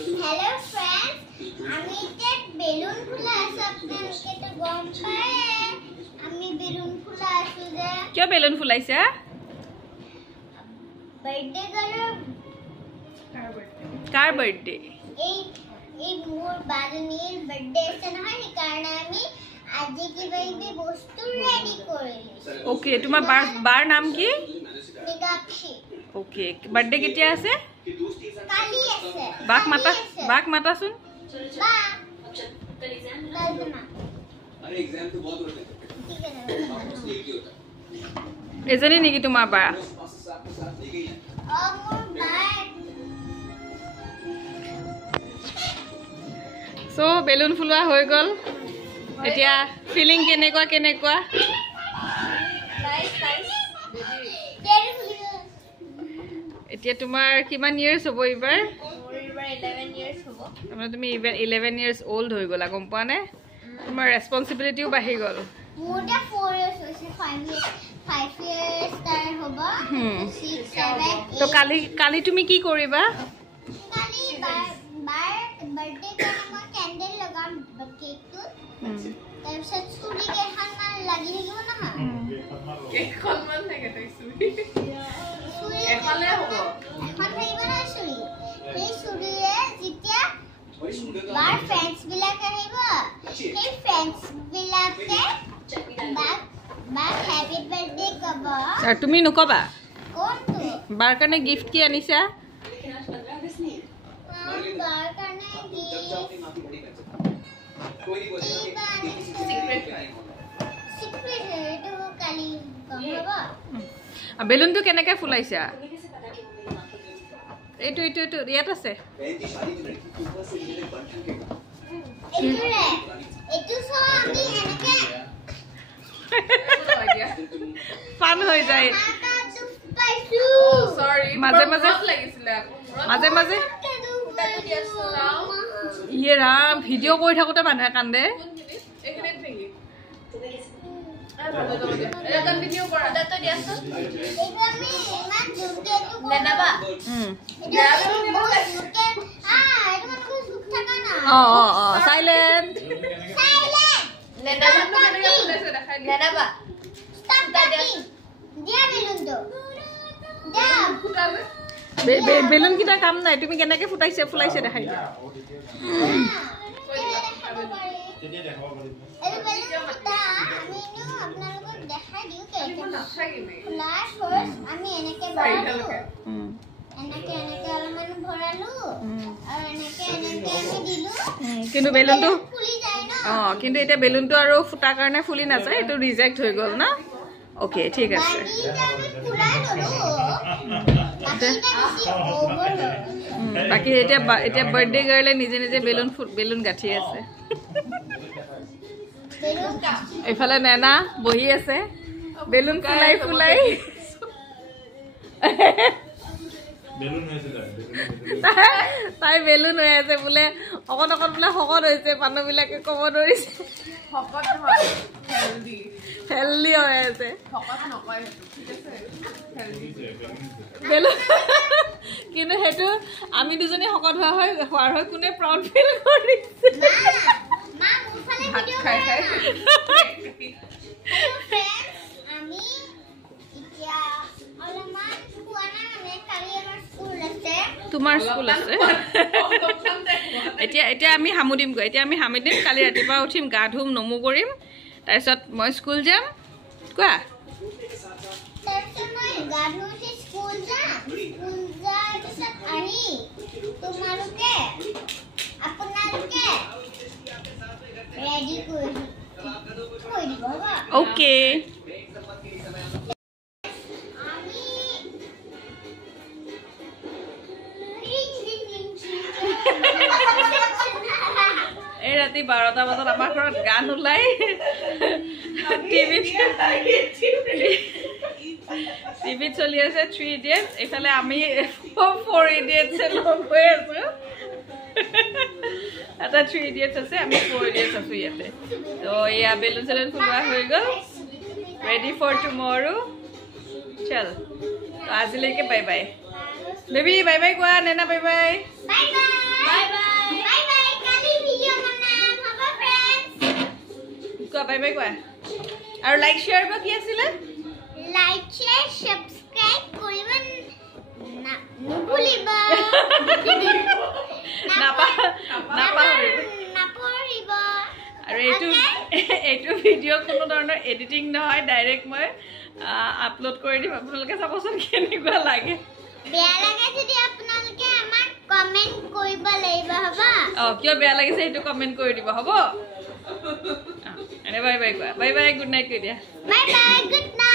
Hello friends, আমি তে balloon ফুলা আছে আপনাদেরকে তো গম পায় আমি বেলুন ফুলা আছে যে কিয় বেলুন ফুলাইছা বার্থডে গার্ল কাৰ বার্থডে এই মোর বাজনীর বার্থডে আছে না হয় কারণে আমি আজি কি বাইবে বস্তু রেডি করেলি ওকে তোমার বার নাম কি নিগাক্ষী ওকে বার্থডে কেতিয়া আছে কালি আছে বাক মাতা শুন বা কালনা अरे एग्जाम तो बहुत होते हैं ঠিক আছে एक ही होता है এজনী নেকি তোমাৰ বা प्रोसेस आपके साथ ले गई है মোৰ বাই সো বেলুন ফুলোৱা হৈ গ'ল এতিয়া ফিলিং কেনেকুৱা এতিয়া তোমাৰ কিমান ইয়াৰ্স হ'ব এইবাৰ মোৰ এবাৰ 11 ইয়াৰ্স হ'ব মানে তুমি 11 ইয়াৰ্স ওল্ড হৈ গ'লা গম পোৱা নে তোমাৰ ৰেসপন্সিবিলিটিও বাঢ়ি গ'ল মোটা 4 ইয়াৰ্স হৈছে 5 ইয়াৰ্স তাৰ হ'ব 6 7 তো কালি তুমি কি কৰিবা কালি বাৰ বাৰ্থডে কাৰণে কেন্ডেল লগাম কেকটো তাৰপিছত চুৰি কেইখনমান লাগি থাকিব নহয় কেইখনমান থাকে তই চুৰি এফালে হ'ব এখন থাকিব নহয় চুৰি সেই চুৰিৰে যেতিয়া বাৰ ফ্ৰেণ্ডছ বিলাক আহিব সেই ফ্ৰেণ্ডছ বিলাকে বাক হেপী বাৰ্থডে ক'ব আৰু তুমি নকবা কোনটো বাৰ কাৰণে গিফ্ট কি আনিছা বাৰ কাৰণে जब जाओ अपनी माफी खड़ी कर सकते कोई नहीं बोलेगा कि सीक्रेट সিক্ৰেট এইটো কালি গম পাব বেলুনটো কেনেকৈ ফুলাইছা এইটো ইয়াত আছে बहन की शादी की लड़की के ऊपर से मेरे बंधन के এইটোৰে এইটো সব আমি এনেকে ফান হৈ যায় আটা দুখ পাইছো সৰি মাজে ইয়ে ৰাম ভিডিঅ' কৰি থাকোঁতে মানুহে কান্দে সাইলেণ্ট বেলুন কেইটা কাম নাই তুমি কেনেকে ফুলাইছে দেখাই দিয়া কিন্তু বেলুনটো কিন্তু এতিয়া বেলুনটো আৰু ফুটাৰ কাৰণে ফুলি নাযায় এইটো ৰিজেক্ট হৈ গ'ল না ওকে ঠিক আছে বাকি এতিয়া বাৰ্থডে গাৰ্লে নিজে বেলুন গাঁঠি আছে এইফালে নেনা বহি আছে বেলুন ফুলাই তাই বেলুন হৈ আছে বোলে অকণ বোলে শকত হৈছে মানুহবিলাকে ক'ব ধৰিছে হেল্ডি হৈ আছে কিন্তু সেইটো আমি দুজনী শকত হোৱাৰ হৈ কোনে প্ৰাউড ফিল কৰিছে তোমাৰ স্কুল আছে এতিয়া আমি সামুদিম কালি ৰাতিপুৱা উঠিম গা ধুম নমু কৰিম তাৰপিছত মই স্কুল যাম কোৱা ওকে এই ৰাতি 12টা বজাত আমাৰ ঘৰত গান ওলাই টিভিত চলি আছে 3 ইডিয়েটছ এইফালে আমি 4 ইডিয়েটছ লগ হৈ আছো এটা 3 ইডিয়েটছ আছে আমি 4 ইডিয়েটছ আছো ইয়াতে তো এয়া বেলুন ফুলোৱা হৈ গ'ল ৰেডি ফৰ টুমৰো চল তো আজিলৈকে bye bye baby bye bye কোৱা Naina bye bye bye bye bye bye কালি ভিডিও বনাম হ'ব ফ্ৰেন্ডছ কোৱা বাই বাই কোৱা আৰু লাইক শেয়াৰ বা কি আছিল লাইক শেয়াৰ সাবস্ক্ৰাইব কৰিব নুভুলিবা নাপাহৰিব আৰু এইটো ভিডিও কোনো ধৰণৰ এডিটিং নহয় ডাইৰেক্ট মই আপলোড কৰি দিম আপোনালোকে চাবচোন কেনেকুৱা লাগে বেয়া লাগে যদি আপোনালোকে আমাক কমেন্ট কৰিব লাগিব হ'ব কিয় বেয়া লাগিছে সেইটো কমেন্ট কৰি দিব হ'ব এনে বাই বাই কোৱা বাই বাই গুড নাইট কৈ দিয়া বাই বাই গুড নাইট